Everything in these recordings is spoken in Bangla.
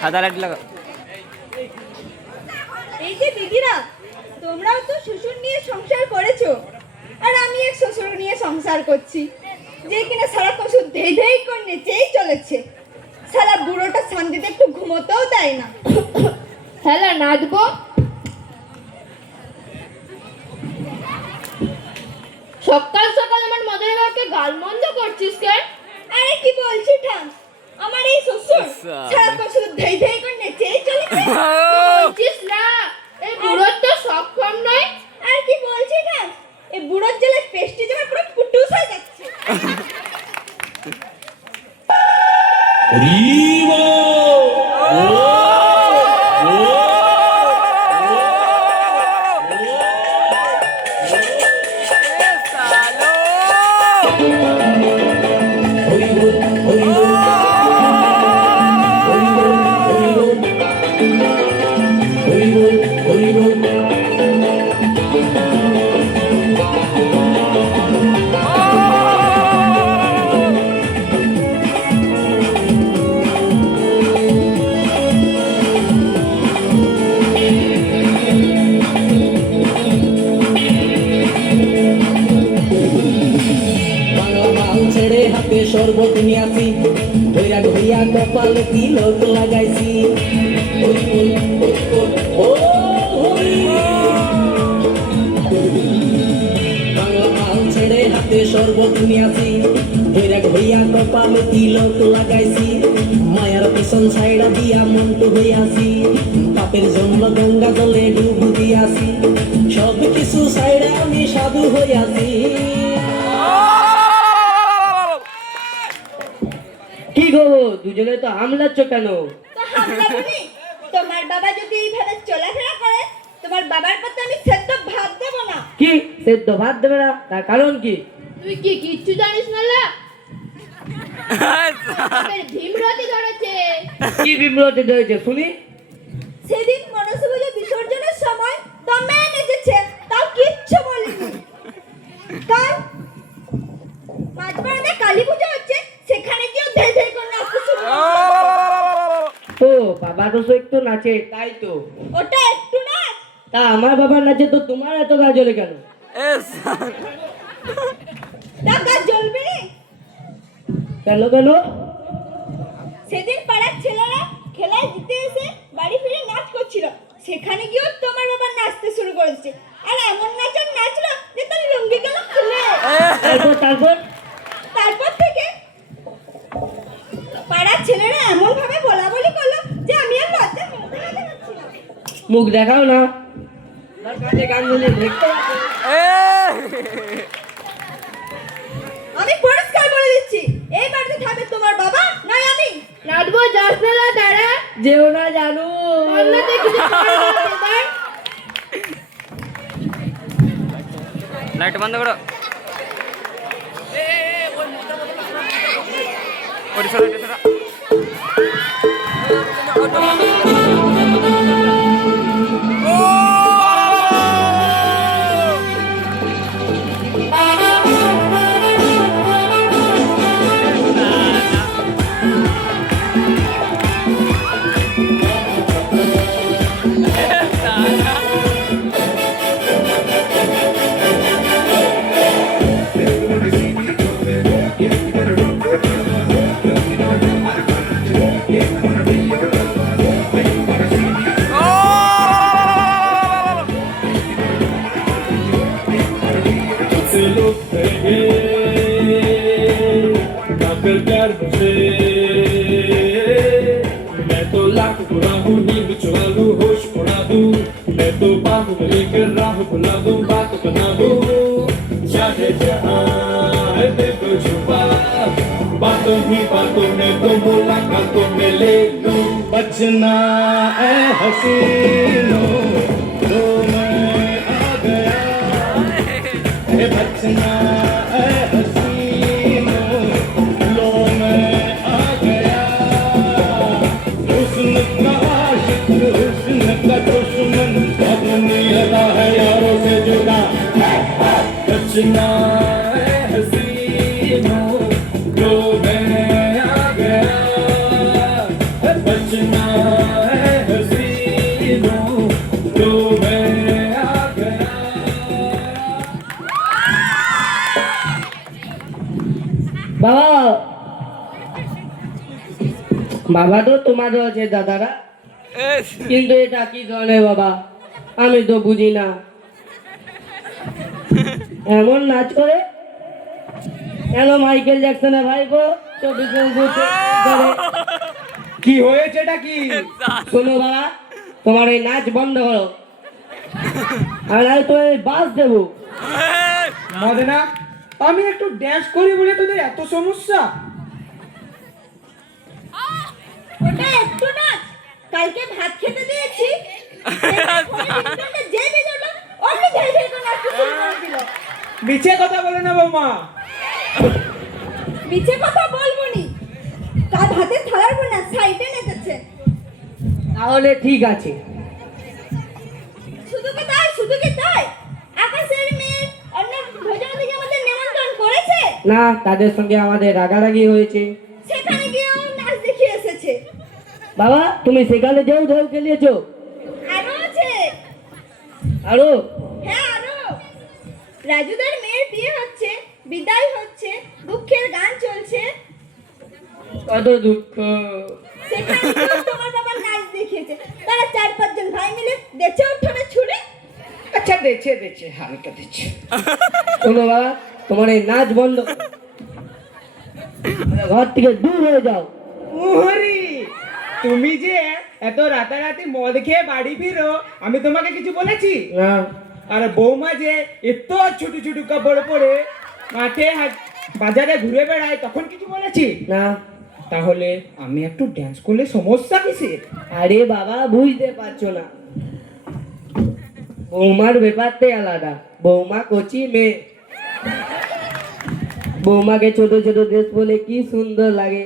সাদা লাইট লাগা। এই যে দিদিরা, তোমরাও তো শ্বশুর নিয়ে সংসার করেছো, আর আমি এক শ্বশুর নিয়ে সংসার করছি, যে কিনা সারাক্ষণ শুধু ধেই ধেই করে নেচেই চলেছে। সারা বুড়োটা শান্তিতে একটু ঘুমোতেও দেয় না। হ্যালো, নাচবো? সকাল সকাল আমার মদের বাবাকে গালমন্দ করছিস কেন? আরে কি বলছি ঠাম, আমার এই শ্বশুর সারাক্ষণ শুধু ধেই ধেই করে নেচেই চলেছে। বলছিস না, এই বুড়োর তো সব কম নয়। আর কি বলছি ঠাম, এই বুড়োর জ্বালায় পেস্টি জমা পুরো ফুটুস হয়ে যাচ্ছে। শরবত নিয়ে আসি, ধৈরা ধৈরা কপালে তিলক লাগাইছি। ছেড়ে হাতে শরবত নিয়ে আসি, ধৈরা ধৈরা কপালে তিলক লাগাইছি। মায়ার পিছন ছাইড়া দিয়া মন্টু হইয়াছি, পাপের জন্য গঙ্গা জলে ডুব দিয়াছি। সব কিছু ছাইড়া আমি সাধু হইয়াছি। কি গো, দুজনে তো হামলাচ্ছ কেন? তো হামলাবো নি? তোমার বাবা যদি এইভাবে চলাফেরা করে, তোমার বাবার পাতে আমি সেদ্ধ ভাত দেবো না। কি সেদ্ধ ভাত দেবে না? তার কারণ কি? তুই কি কিচ্ছু জানিস না? লা ভীমরতি ধরেছে। কি বিব্রত হয়েছে শুনি? সেদিন মনসা পুজো বিসর্জনের সময় দমে নেচেছে, তাও কিচ্ছু বলিনি। কাল মাঝবাড়াতে কালী পুজো হচ্ছে, সেখানে গিয়েও ধেই ধেই করে নাচতে শুরু করেছে। ও বাবা তো একটু নাচে, তাই তো। ওটা একটু নাচ। তা আমার বাবার নাচে তো তোমার এত গা জ্বলে কেন? তা গাছ জ্বলবে রে? কেন কেন? সেদিন পাড়ার ছেলেরা খেলায় জিতে এসে বাড়ি ফিরে নাচ করছিল, সেখানে গিয়েও তোমার বাবা নাচতে শুরু করেছে। আর এমন নাচলো যে তার লুঙ্গি গেল খুলে। তারপর তারপর থেকে পাড়ার ছেলেরা এমন ভাবে বলাবলি করলো যে আমি আর লজ্জায় মুখ দেখাতে পারছি না। মুখ দেখাও না, গান বলে দেখতে। আমি পরিষ্কার বলে দিচ্ছি, এই বাড়িতে থাকবে তোমার বাবা নয় আমি। নাচবো, যাস না, দাঁড়া। যেও না জানু। লাইট বন্ধ করো। मैं तो लाख बुरा हूँ, नींद चुरा लूँ, होश उड़ा दूँ। मैं तो बात लेकर राह बुला दूँ, बात बना दूँ। चाहे जहाँ है देव छुपा, बातों ही बातों में तो मुलाकातों में ले लूँ। बचना है हसीनों, तो मैं आ गया। बचना है हसीनों, लो मैं आ गया। हुस्न का आशिक, हुस्न का दुश्मन, अपनी अदा है यारों से जुदा। बचना है हसीनों, लो मैं आ गया। बचना বাবা তো তোমারও আছে দাদারা, কিন্তু এটা কি ধরনের বাবা আমি তো বুঝি না। এমন নাচ করে কেন মাইকেল জ্যাকসনের ভাইপো 24 করে। কি হয়েছে এটা কি? শোনো বাবা, তোমার এই নাচ বন্ধ করো, আর আমি তোমার বাস দেবো। মদনা, আমি একটু ড্যান্স করি বলে তোদের এত সমস্যা? ওটা একটু নাচ, কালকে ভাত খেতে দিয়েছি, যে বেজলো অমনি ধেই ধেই করে নাচতে শুরু করে দিল। মিছে কথা বলে না বৌমা। মিছে কথা বলবো নি, তার হাতে থালার উপর না সাইডে নেচেছে। তাহলে ঠিক আছে। শুধু কি তাই আকাশের মেয়ে অন্য ভোজন থেকে আমাদের নিমন্ত্রণ করেছে, না, তাদের সঙ্গে আমাদের রাগারাগি হয়েছে। সেখানে গিয়েও নাচ দেখিয়ে এসেছে। বাবা তুমি সেখানে যেও ঢেউ খেলিয়েছো? আরো আছে, আরো? হ্যাঁ আরো। রাজুদার মেয়ের বিয়ে হচ্ছে, বিদায় হচ্ছে, দুঃখের গান চলছে, কত দুঃখ। সেখানে গিয়েও তোমার বাবা নাচ দেখিয়েছে। তারা 4-5 জন ভাই মিলে দেছে উঠোনে ছুড়ে। আচ্ছা দেছে হালকা দেছে। শোনো বাবা, তোমার এই নাচ বন্ধ করো। ঘর থেকে দূর হয়ে যাও। উহরি, তুমি যে এত রাতারাতি মদ খেয়ে বাড়ি ফিরো, আমি তোমাকে কিছু বলেছি? না। আর বৌমা যে এত ছোট ছোট কাপড় পরে মাঠে বাজারে ঘুরে বেড়ায়, তখন কিছু বলেছি? না। তাহলে আমি একটু ড্যান্স করলে সমস্যা কিসের? আরে বাবা বুঝতে পারছো না, বৌমার ব্যাপারটাই আলাদা। বৌমা কচি মেয়ে, বৌমাকে ছোট ছোট ড্রেস বলে কি সুন্দর লাগে।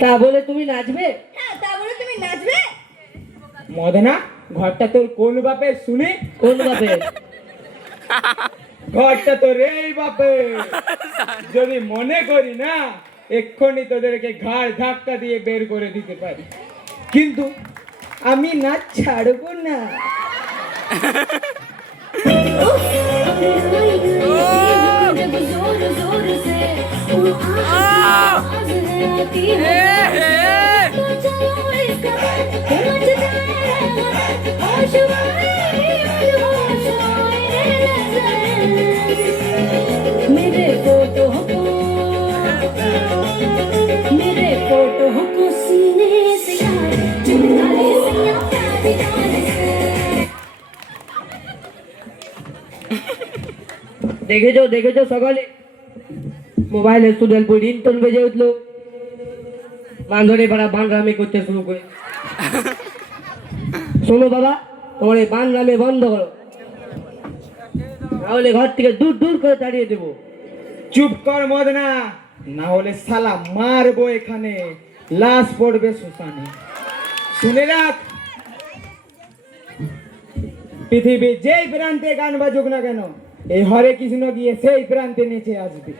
তা বলে তুমি নাচবে? হ্যাঁ, তা বলে তুমি নাচবে? মদনা, ঘরটা তোর কোন বাপের শুনে? কোন বাপে? ঘরটা তোর এই বাপের। যদি মনে করি না, এক্ষুনি তোদেরকে ঘাড় ধাক্কা দিয়ে বের করে দিতে পারি, কিন্তু আমি নাচ ছাড়বো না। मेरे फोटो को सीने से यार चुरा ले सिया प्यार जाने से। দেখেছো দেখেছো সকালে মোবাইলে স্টুডেন্ট রিংটোন বেজে উঠলো, বান্ধরে পাড়া বানরামি করতে শুরু করে। শোনো বাবা, তোমার এই বানরামি বন্ধ করো, নাহলে ঘর থেকে দূর দূর করে তাড়িয়ে দেবো। চুপ কর মদনা, না হলে শালা মারবো এখানে, লাশ পড়বে শ্মশানে। শুনে রাখ, পৃথিবীর যেই প্রান্তে গান বাজুক না কেন, এই হরে কৃষ্ণ গিয়ে সেই প্রান্তে নেচে আসবে।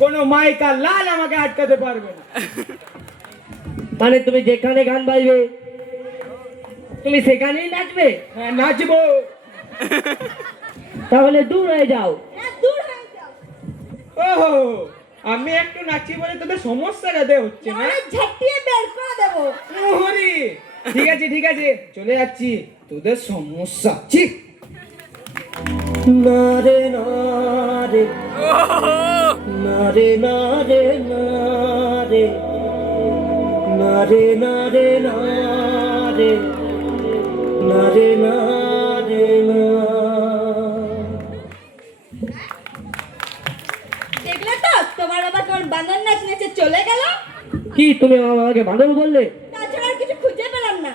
কোনো মাইকা লাল আমাকে আটকাতে পারবে না। মানে তুমি যেখানে গান বাজবে তুমি সেখানেই নাচবে? হ্যাঁ, নাচবো। তাহলে দূর হয়ে যাও। হ্যাঁ, দূর হয়ে যাও, ওহো, আমি একটু নাচি বলে তোদের সমস্যা যাতে হচ্ছে না? নাহলে ঝাঁটিয়ে বের করে দেবো। হরি, ঠিক আছে ঠিক আছে, চলে যাচ্ছি, তোদের সমস্যা। ঠিক না রে না রে না রে না রে না রে না রে না রে না রে না রে না রে না। দেখলে তো, তোমার বাবা তোমার বান্দর নাচ নেচে চলে গেল। কি তুমি আমাকে বাঁদর বললে? তাছাড়া আর কিছু খুঁজে পেলাম না।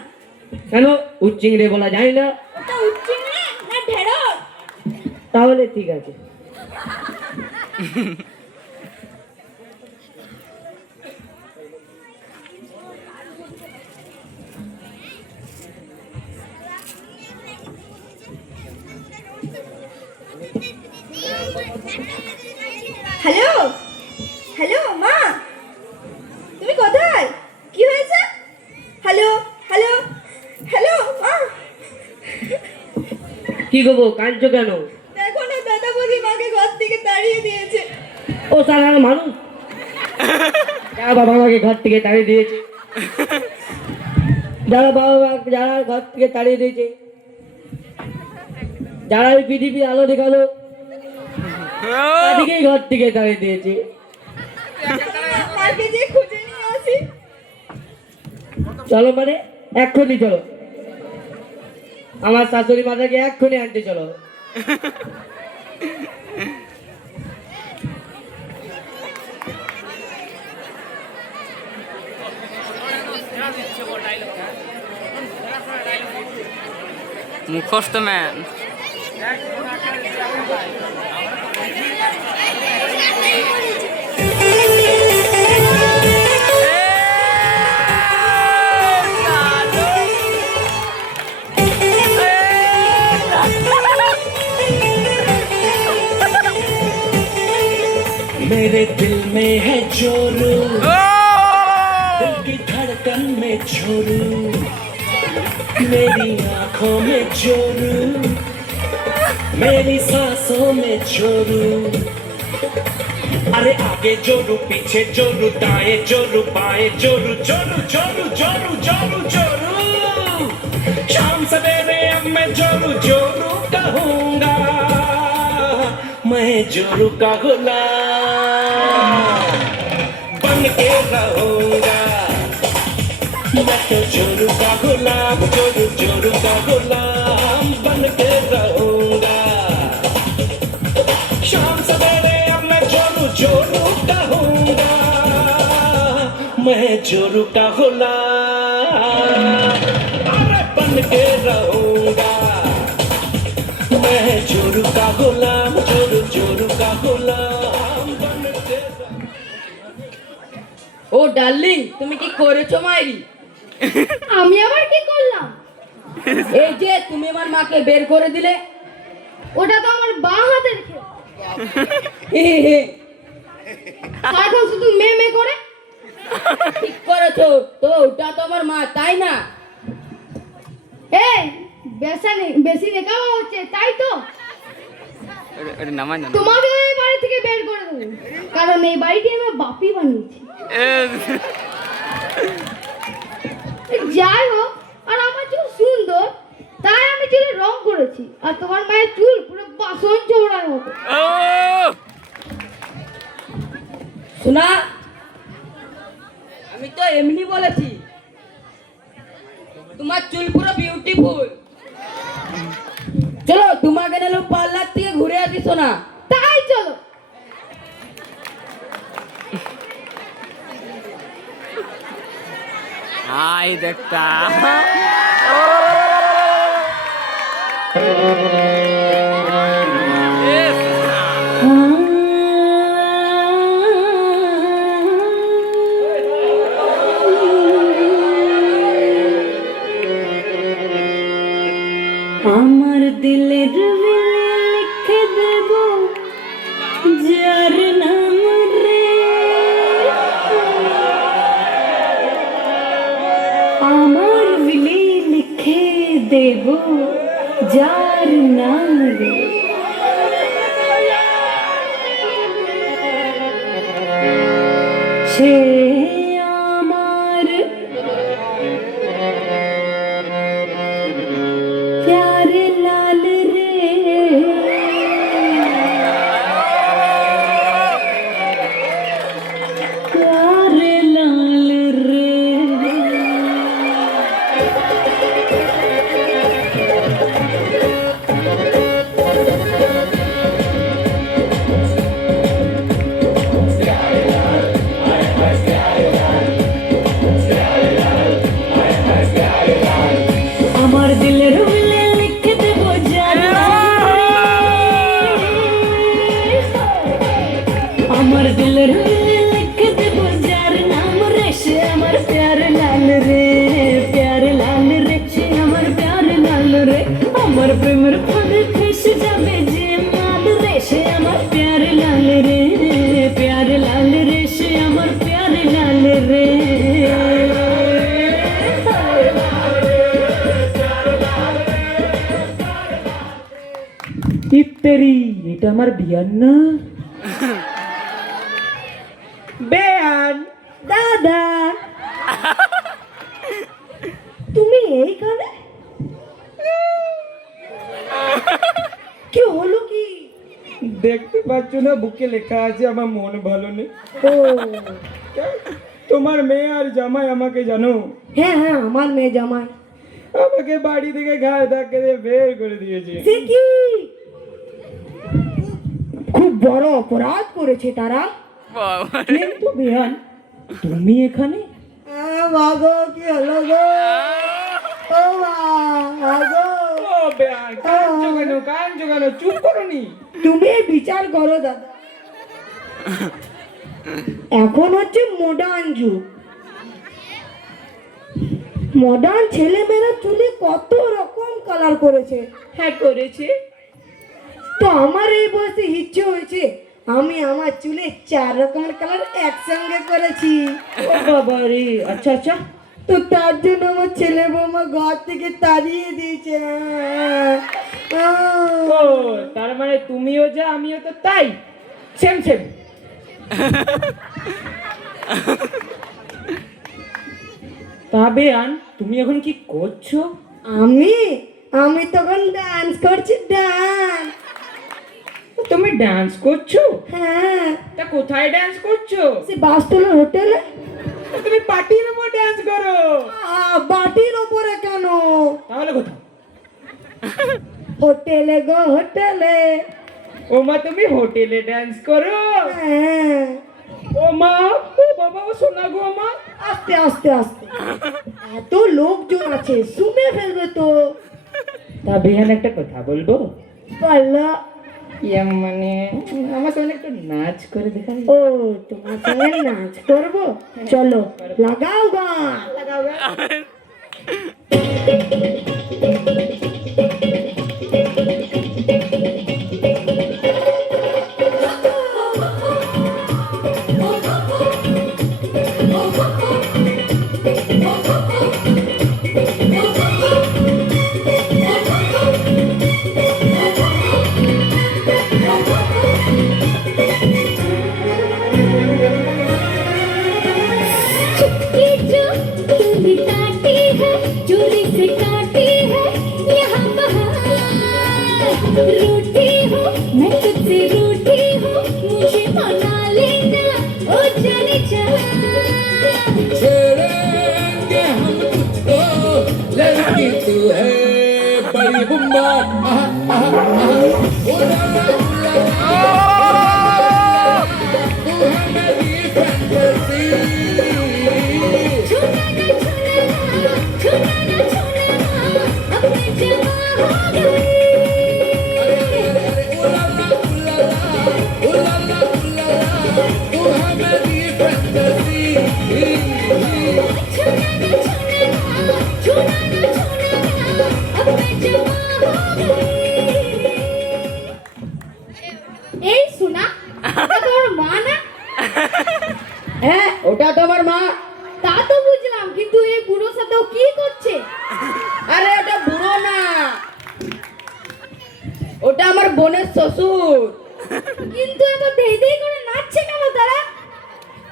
কেন উচ্চিংড়ে বলা যায় না? ওটা উচ্চিংড়ে না ঢেঁড়স? তাহলে ঠিক আছে। হ্যালো হ্যালো মা, তুমি কোথায়? কি হয়েছে? হ্যালো হ্যালো হ্যালো মা। কি করবো, কাঁদছো কেন? দেখো না, দাদা বৌদি মাকে ঘর থেকে তাড়িয়ে দিয়েছে। ও সারা মানুষ যারা বাবা মাকে ঘর থেকে তাড়িয়ে দিয়েছে, যারা বাবা মা যারা ঘর থেকে তাড়িয়ে দিয়েছে, যারা এই পৃথিবীর আলো দেখালো তাদেরকেই ঘর থেকে তাড়িয়ে দিয়েছে। মাকে যে খুঁজে নিয়ে আসি। চলো মানে এক্ষুনি চলো, আমার শাশুড়ি মাতাকে এক্ষুনি আনতে চলো। মুখস্থ ম্যান। मेरे दिल में है जोरू, दिल की धड़कन में छोरू, मेरी आंखों में जोरू, मेरी सांसों में जोरू। अरे आगे जोरू पीछे जोरू दाएं जोरू बाएं जोरू जोरू जोरू जोरू जोरू जोरू। शाम सवेरे अब मैं जोरू जोरू कहूँगा, मैं जोरू का गुलाम बन के रहूँगा। मैं तो जोरू का गुलाम, जोरू जोरू का गुलाम बन के रहूँगा। शाम सवेरे अब मैं जोरू जोरू कहूँगा, मैं जोरू का गुलाम अरे बन के रहूँगा। मैं जोरू का गुलाम, जोरू जोरू का गुलाम बन के ও ডার্লিং, তুমি কি করেছো মাইরি? আমি আবার কি করলাম? এই যে তুমি আমার মাকে বের করে দিলে। ওটা তো আমার বাঁ হাতের খেল। এখন শুধু মে করে। ঠিক করেছো তো, ওটা তো আমার মা, তাই না? এই বেশি দেখাও হচ্ছে, তাই তো? এটা নামাই না। তোমাকে এই বাড়ি থেকে বের করে দেবো, কারণ এই বাড়িটি আমার বাপি বানিয়েছে। যাই হোক, আর আমার চুল সুন্দর তাই আমি চুলে রং করেছি, আর তোমার মায়ের চুল পুরো বাসন চৌড়ার মতো। শোনা, আমি তো এমনি বলেছি, তোমার চুল পুরো বিউটিফুল। চলো তোমাকে নিয়ে পার্লার থেকে ঘুরে আসি শোনা। তাই চলো। হাই দেখতা। আমার দিলের লিখে দেব যার নাম রে, আমার দিলে লিখে দেব যার নাম রে। সে আমার प्यारे लाल रे, प्यारे लाल रे। আমার দিলের মিলে লিখে দেব যার নাম রে, আমার দিলের মিলে লিখে দেব যার নাম রে। সে আমার প্যারে লাল রে, প্যারে লাল রে, সে আমার প্যারে লাল রে। আমার প্রেমের ফাঁদে ফেসে যাবে যে মাল রে, সে আমার প্যারে লাল রে, প্যারে লাল রে, সে আমার প্যারে লাল রে। ইত্তেরি, এটা আমার বিয়ার না? বেয়ান, দাদা তুমি এইখানে কি হলো কি? দেখতে পাচ্ছ না বুকে লেখা আছে আমার মন ভালো নেই। ও তোমার মেয়ে আর জামাই আমাকে জানো, হ্যাঁ হ্যাঁ, আমার মেয়ে জামাই। আমাকে বাড়ি থেকে ঘাড় ধাক্কা দিয়ে বের করে দিয়েছে। সে কি খুব বড় অপরাধ করেছে তারা। বাবা কিন্তু বিহান তুমি এখানে? বাগো কি হলো গো? ও বাগো, ও বেয়ান, কাঁদছো কেন? কাঁদছো কেন? চুপ করোনি। তুমি বিচার করো দাদা। এখন হচ্ছে মডার্ন যুগ। মডার্ন ছেলেমেয়েরা চুলে কত রকম কালার করেছে। হ্যাঁ করেছে। তো আমার এই বয়সে ইচ্ছে হয়েছে আমি আমার চুলে 4 রকমের কালার একসঙ্গে করেছি। ও বাবা রে, আচ্ছা আচ্ছা। তো তার জন্য আমার ছেলে বৌমা ঘর থেকে তাড়িয়ে দিয়েছে। ও তার মানে তুমিও যা আমিও তো তাই, সেম সেম। তা বেয়ান তুমি এখন কি করছো? আমি আমি তখন ডান্স করছি, ডান্স। তুমি ডান্স করছো? হ্যাঁ, তা কোথায় ডান্স করছো? সে বাসতলা হোটেলে। তুমি পার্টির উপর ডান্স করো? বাটির ওপরে কেন? তাহলে কোথায়? হোটেলে গো, হোটেলে। ও মা তুমি হোটেলে ডান্স করো? হ্যাঁ, ও মা, ও বাবা, ও শোনা গো মা। আস্তে আস্তে আস্তে, এত লোকজন আছে শুনে ফেলবে তো। তা বেয়ান একটা কথা বলবো? বলো। ইয়া মানে আমার সঙ্গে একটু নাচ করে দেখা। ও তোমার সঙ্গে নাচ করবো? চলো লাগাও গান। লাগাও গান। चुपके जो तूने काटी है, चोरी से काटी है यहाँ वहाँ। रूठी हूँ मैं तुझसे, रूठी हूँ मुझे मना लेना ओ जाने जा। छेड़ेंगे हम तुझको, लड़की तू है बड़ी बुम्बा। ओ ला ला ला ला, तू है मेरी फैंटेसी। छूना ना छूना ना, छूना ना छूना ना, अब मैं जवां हो गई। ओ ला ला ला ला, ओ ला ला ला ला, तू है मेरी फैंटेसी। छूना ना छूना ना, अब मैं जवां हो गई। এই শোনা, এটা তোর মা না? হ্যাঁ, ওটা তোমার মা। তা তো বুঝলাম, কিন্তু এই বুড়োর সাথে ও কি করছে? আরে ওটা বুড়ো না, ওটা আমার বোনের শ্বশুর। কিন্তু এত দেই দেই করে নাচছে কেন তারা?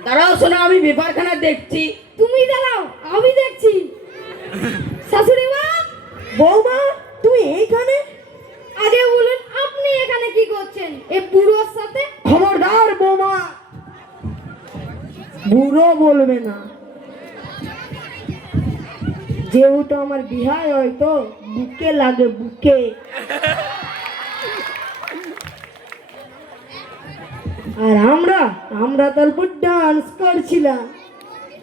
দাঁড়াও শোনা, আমি ব্যাপারখানা দেখছি। তুমি দাঁড়াও, আমি দেখছি। শাশুড়ি মা, বৌমা তুমি এইখানে? আগে বলুন আপনি এখানে কি করছেন এই বুড়োর সাথে? খবরদার বৌমা, বুড়ো বলবে না। যেহেতু আমার বিহার হয়তো বুকে লাগে, বুকে। আর আমরা তারপর ডান্স করছিলাম।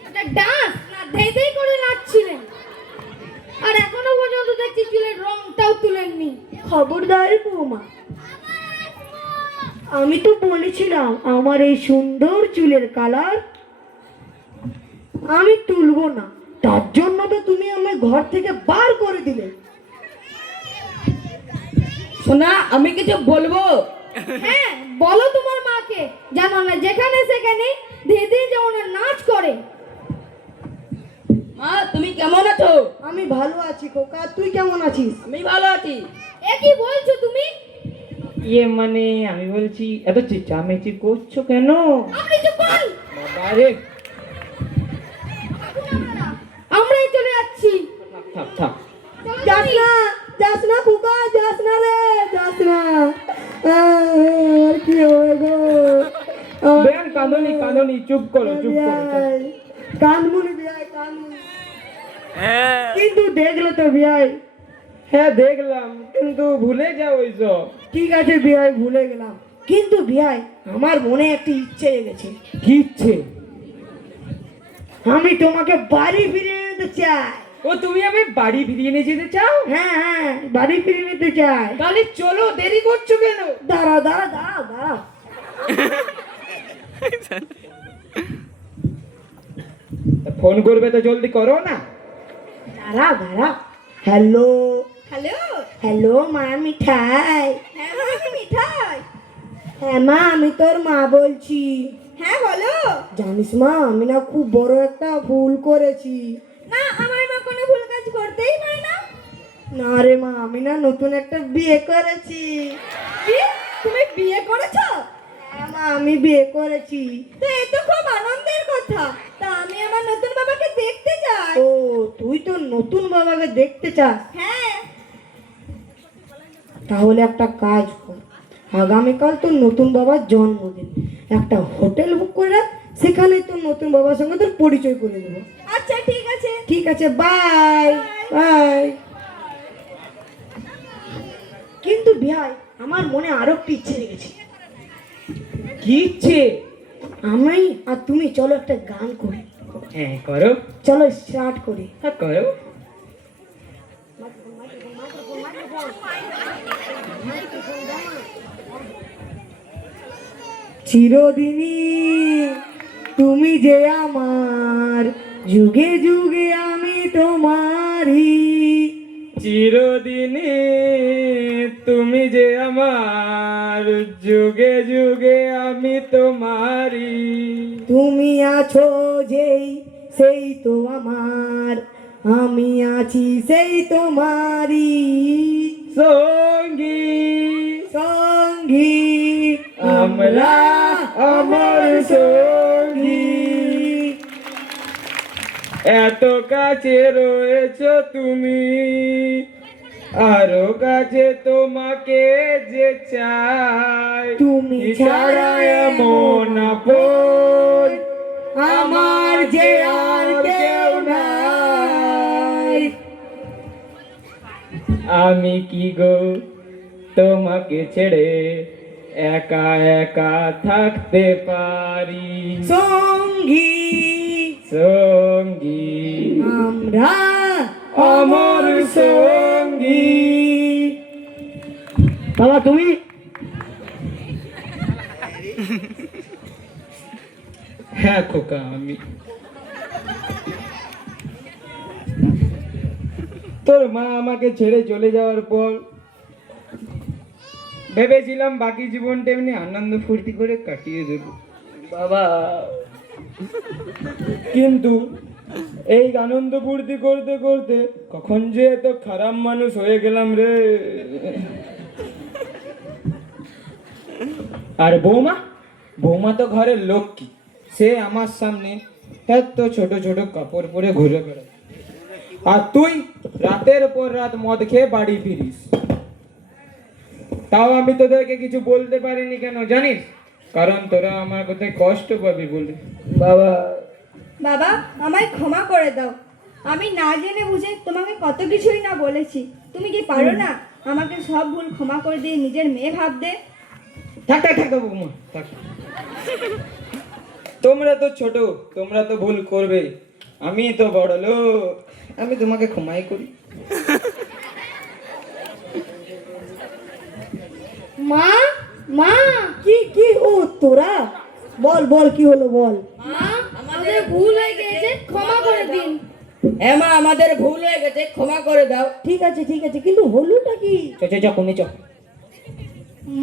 এটা ডান্স না দেই দেই করে নাচছিলেন? আর এখনো পর্যন্ত দেখছি চুলের রংটাও তুলেননি। খবরদার বৌমা, আমি তো বলেছিলাম আমার এই সুন্দর চুলের কালার আমি তুলবো না, তার জন্য তো তুমি আমায় ঘর থেকে বার করে দিলে। শোনা, আমি কিছু বলবো? হ্যাঁ বলো তোমার মাকে, জানো না যেখানে সেখানে দিদি যেমন নাচ করে। মা তুমি কেমন আছো? আমি ভালো আছি খোকা, তুই কেমন আছিস? আমি ভালো আছি। এ কি বলছো তুমি? ইয়ে মানে আমি বলছি এত চেঁচামেচি করছো কেন? আপনি চুপ করুন। বাবা আরে আমরাই চলে যাচ্ছি। থাক থাক যাস না, যাস না খোকা, যাস না রে, যাস না। আর কি হবে গো? বেয়ান কাঁদনি কাঁদনি, চুপ করো চুপ করো। বিয়াই, কানমুনি বিয়াই, কানমুনি। হ্যাঁ কিন্তু দেখলে তো বিয়াই। হ্যাঁ দেখলাম, কিন্তু ভুলে যাও ওইসব। ঠিক আছে বিয়াই, ভুলে গেলাম। কিন্তু বিয়াই, আমার মনে একটি ইচ্ছে জেগেছে। কি ইচ্ছে? আমি তোমাকে বাড়ি ফিরিয়ে নিতে চাই। ও তুমি আমি বাড়ি ফিরিয়ে নিয়ে যেতে চাও? হ্যাঁ হ্যাঁ, বাড়ি ফিরিয়ে নিতে চাই। তাহলে চলো, দেরি করছো কেন? দাঁড়াও দাঁড়াও দাঁড়াও দাঁড়াও। ফোন করবে তো জলদি করো না। দাঁড়াও দাঁড়াও। Hello hello. হ্যালো মা মিঠাই। হ্যাঁ মা, আমি মিঠাই। হ্যাঁ মা, আমি তোর মা বলছি। হ্যাঁ বলো। জানিস মা, আমি না খুব বড় একটা ভুল করেছি। না, আমার মা কোনো ভুল কাজ করতেই পারে না। না রে মা, আমি না নতুন একটা বিয়ে করেছি। কি? তুমি বিয়ে করেছো? হ্যাঁ মা, আমি বিয়ে করেছি। তো এ তো খুব আনন্দের কথা। তা আমি আমার নতুন বাবাকে দেখতে চাই। ও, তুই তো নতুন বাবাকে দেখতে চাস? হ্যাঁ। তাহলে একটা কাজ কর, আগামীকাল তোর নতুন বাবার জন্মদিন, একটা হোটেল বুক করে রাখ, সেখানে তোর নতুন বাবার সঙ্গে তোর পরিচয় করে দেবো। আচ্ছা ঠিক আছে। ঠিক আছে, বাই বাই। কিন্তু ভাই, আমার মনে আরো একটি ইচ্ছে লেগেছে। কি ইচ্ছে? আমি আর তুমি চলো একটা গান করি। হ্যাঁ করো। চলো স্টার্ট করি। হ্যাঁ করো। চিরদিনই তুমি যে আমার, যুগে যুগে আমি তোমারই। চিরদিনই তুমি যে আমার, যুগে যুগে আমি তোমারই। তুমি আছো যেই, সেই তো আমার, আমি আছি সেই তোমারই সঙ্গী সঙ্গী। আমরা আমার সঙ্গী, এত কাছে রয়েছ তুমি, আরো কাছে তোমাকে যে চাই। তুমি ছাড়া এমন আপন আমার যে আর কেউ নাই। আমি কি গো তোমাকে ছেড়ে একা একা থাকতে পারি? সঙ্গী সঙ্গী আমরা আমার সঙ্গী। বাবা তুমি হ্যাঁ খোকা, আমি তোর মা আমাকে ছেড়ে চলে যাওয়ার পর ভেবেছিলাম বাকি জীবনটা এমনি আনন্দ ফুর্তি করে কাটিয়ে দেব বাবা, কিন্তু এই আনন্দ ফুর্তি করতে করতে কখন যে এত খারাপ মানুষ হয়ে গেলাম রে। আর বৌমা, বৌমা তো ঘরের লক্ষ্মী, সে আমার সামনে এত ছোট ছোট কাপড় পরে ঘুরে বেড়ায়, আর তুই রাতের পর রাত মদ খেয়ে বাড়ি ফিরিস। তাও আমি তোদেরকে কিছু বলতে পারিনি, কেন জানিস? কারণ তোরা আমার কোথায় কষ্ট পাবি বলে। বাবা, বাবা, আমায় ক্ষমা করে দাও। আমি না জেনে বুঝে তোমাকে কত কিছুই না বলেছি। তুমি কি পারো না আমাকে সব ভুল ক্ষমা করে দিয়ে নিজের মেয়ে ভাবতে? থাক থাক থাক বৌমা, থাক। তোমরা তো ছোট, তোমরা তো ভুল করবে, আমি তো বড় লোক, আমি তোমাকে ক্ষমাই করি। মা, মা, কি কি ও তোরা, বল বল কি হলো বল। মা, আমাদের ভুল হয়ে গেছে, ক্ষমা করে দিন। হ্যাঁ মা, আমাদের ভুল হয়ে গেছে, ক্ষমা করে দাও। ঠিক আছে ঠিক আছে, কিন্তু হলোটা কি? চ চ চ, কমে চ।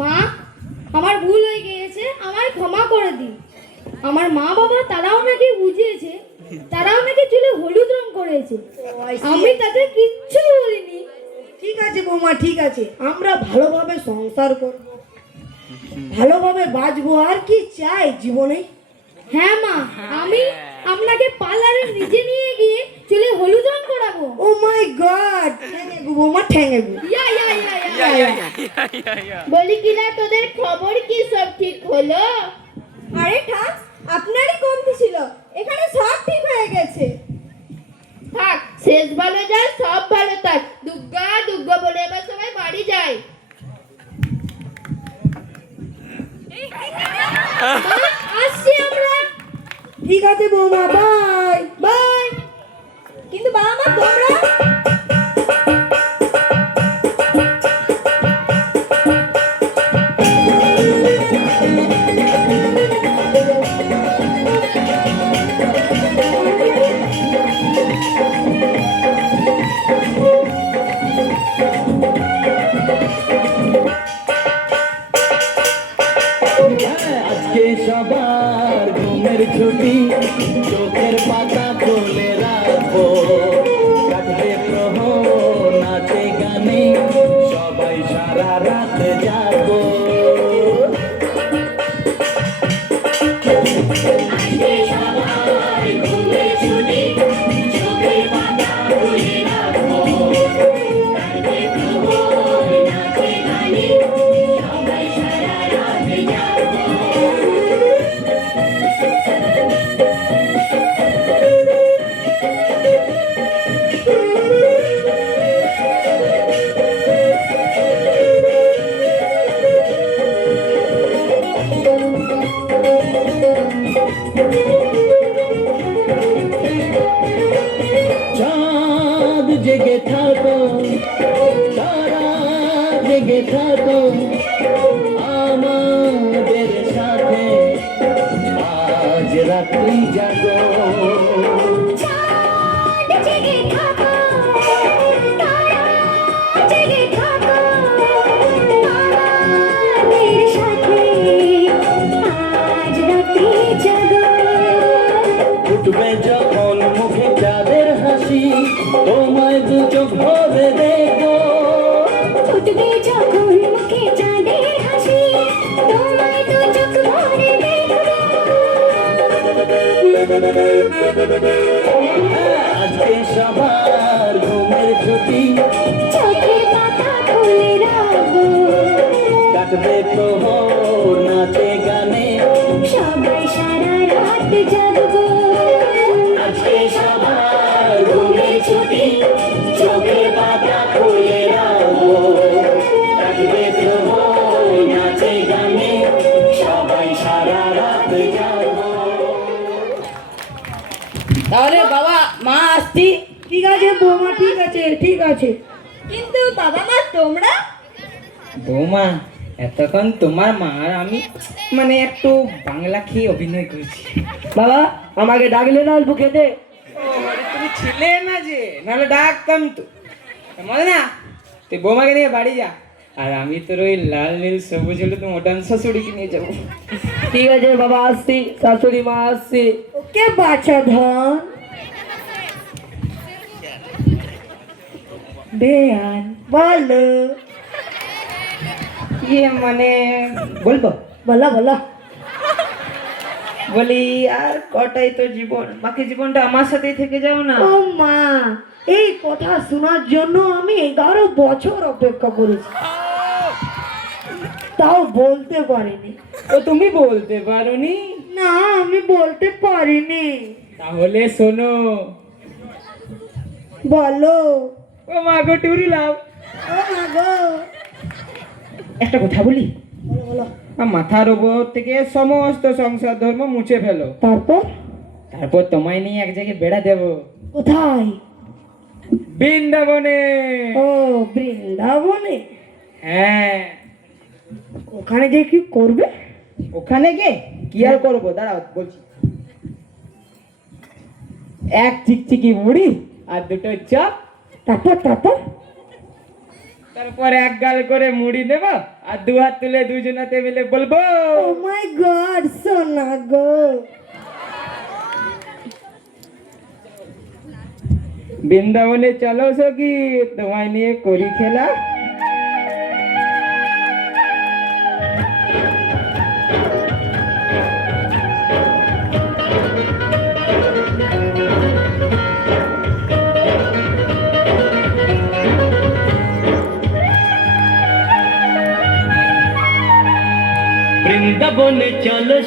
মা, আমার ভুল হয়ে গিয়েছে, আমায় ক্ষমা করে দিন। আমার মা বাবা তারাও নাকি বুঝিয়েছে, তারাও নাকি চুলে হলুদ রং করেছে, আমি তাদের কিচ্ছু বলিনি। ঠিক আছে বৌমা, ঠিক আছে, আমরা ভালোভাবে সংসার করব, ভালোভাবে বাঁচবো, আর কি চাই জীবনে? হ্যাঁ মা, আমি আপনাকে পার্লারে নিজে নিয়ে গিয়ে চুলে হলুদ রং করাবো। ও মাই গড, ঠ্যাঙেগু বৌমা ঠ্যাঙেগু। ইয়া ইয়া ইয়া ইয়া। বলি কি না, তোদের খবর কি, সব ঠিক হলো? আরে ঠাস, আপনারই কমতি ছিল, এখানে সব ঠিক হয়ে গেছে। থাক, শেষ ভালো যায় সব ভালো থাক। দুর্গা দুর্গা বলে এবার সবাই বাড়ি যায়। মা, আসছি আমরা। ঠিক আছে বৌমা, বাই বাই। কিন্তু বাবা মা তোমরা আজকে সবার ঘুমের ছুটি, চোখের পাতা খুলে রাখো, কাটবে প্রহর নাচে গানে, সবাই সারা রাত জাগো। চাঁদ জেগে থাকো, তারা জেগে থাকো, আমাদের সাথে আজ রাত্রি জাগো। উঠবে যখন মুখে চাঁদের হাসি, তোমায় দু চোখ ভরে দেখো। উঠবে যখন মুখে চাঁদের হাসি, তোমায় দু চোখ ভরে দেখবো। আজকে সবার ঘুমের ছুটি, চোখের পাতা খুলে রাখবো, কাটবে প্রহর নাচে গানে, সবাই সারা রাত জাগবো। আজকে সবার ঘুমের ছুটি, চোখের পাতা খুলে রাখবো, কাটবে প্রহর নাচে গানে, সবাই সারা রাত জাগবো। তাহলে বাবা মা আসছি। ঠিক আছে বৌমা, ঠিক আছে ঠিক আছে। কিন্তু বাবা মা তোমরা বৌমা, এতক্ষণ তোমার মা আর আমি মানে একটু বাংলা খেয়ে অভিনয় করছি। বাবা আমাকে ডাকলে না অল্প খেতে? তুমি ছিলে না যে, নাহলে ডাকতাম তো। মনে না, তুই বৌমাকে নিয়ে বাড়ি যা, আর আমি তোর ওই লাল নীল সবুজ হলুদ মডার্ন শাশুড়িকে নিয়ে যাবো। ঠিক আছে বাবা, আসছি, শাশুড়ি মা আসছি। ওকে বাচ্চা ধন বেয়ান বলো। ইয়ে মানে বলবো, বলো বলো। বলি আর কটাই তো জীবন, বাকি জীবনটা আমার সাথেই থেকে যাও না। ও মা, এই কথা শোনার জন্য আমি 11 বছর অপেক্ষা করেছি, তাও বলতে পারিনি। ও তুমি বলতে পারোনি? না, আমি বলতে পারিনি। তাহলে শোনো। বলো। ও মা গো টুরিলাম, ও মা গো। একটা কথা বলি, বলো বলো। মাথার উপর থেকে সমস্ত সংসার ধর্ম মুছে ফেলো, তারপর? তারপর তোমায় নিয়ে এক জায়গায় বেড়া দেবো। কোথায়? বৃন্দাবনে। ও বৃন্দাবনে? হ্যাঁ। ওখানে গিয়ে কি করবে? ওখানে গিয়ে কি আর করবো, দাঁড়াও বলছি। এক চিকচিকি মুড়ি আর দুটো চপ, তারপর তারপর? তারপর এক গাল করে মুড়ি নেব আর দু হাত তুলে দুজনাতে মিলে বলবো, ও মাই গড, সোনা গো। বৃন্দাবনে চলো সখী, তোমায় নিয়ে করি খেলা।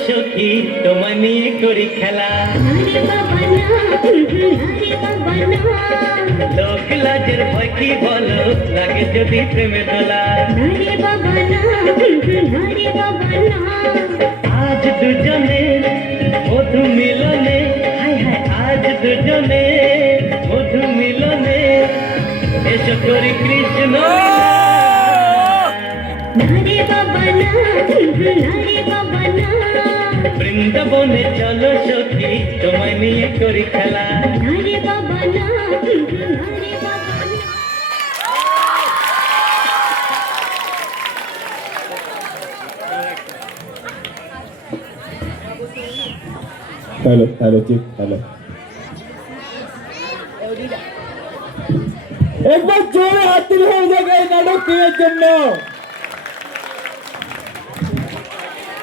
সখী তোমায় নিয়ে করি খেলা নারে বাবা না নারে বাবা না লোক লাজের ভয় কি বলো লাগে যদি প্রেমে দোলা নারে বাবা না নারে বাবা না আজ দুজনে মধু মিলনে হায় হায় আজ দুজনে মধু মিলনে এসো করি কৃষ্ণ নারে বাবা না নারে বাবা না বৃন্দাবনে চলো সখী তোমায় নিয়ে করি খেলা নারে বাবা না নারে বাবা না हेलो चीफ हेलो একবার জোরে হাত তুলে হয়ে যাবে নাটক জন্য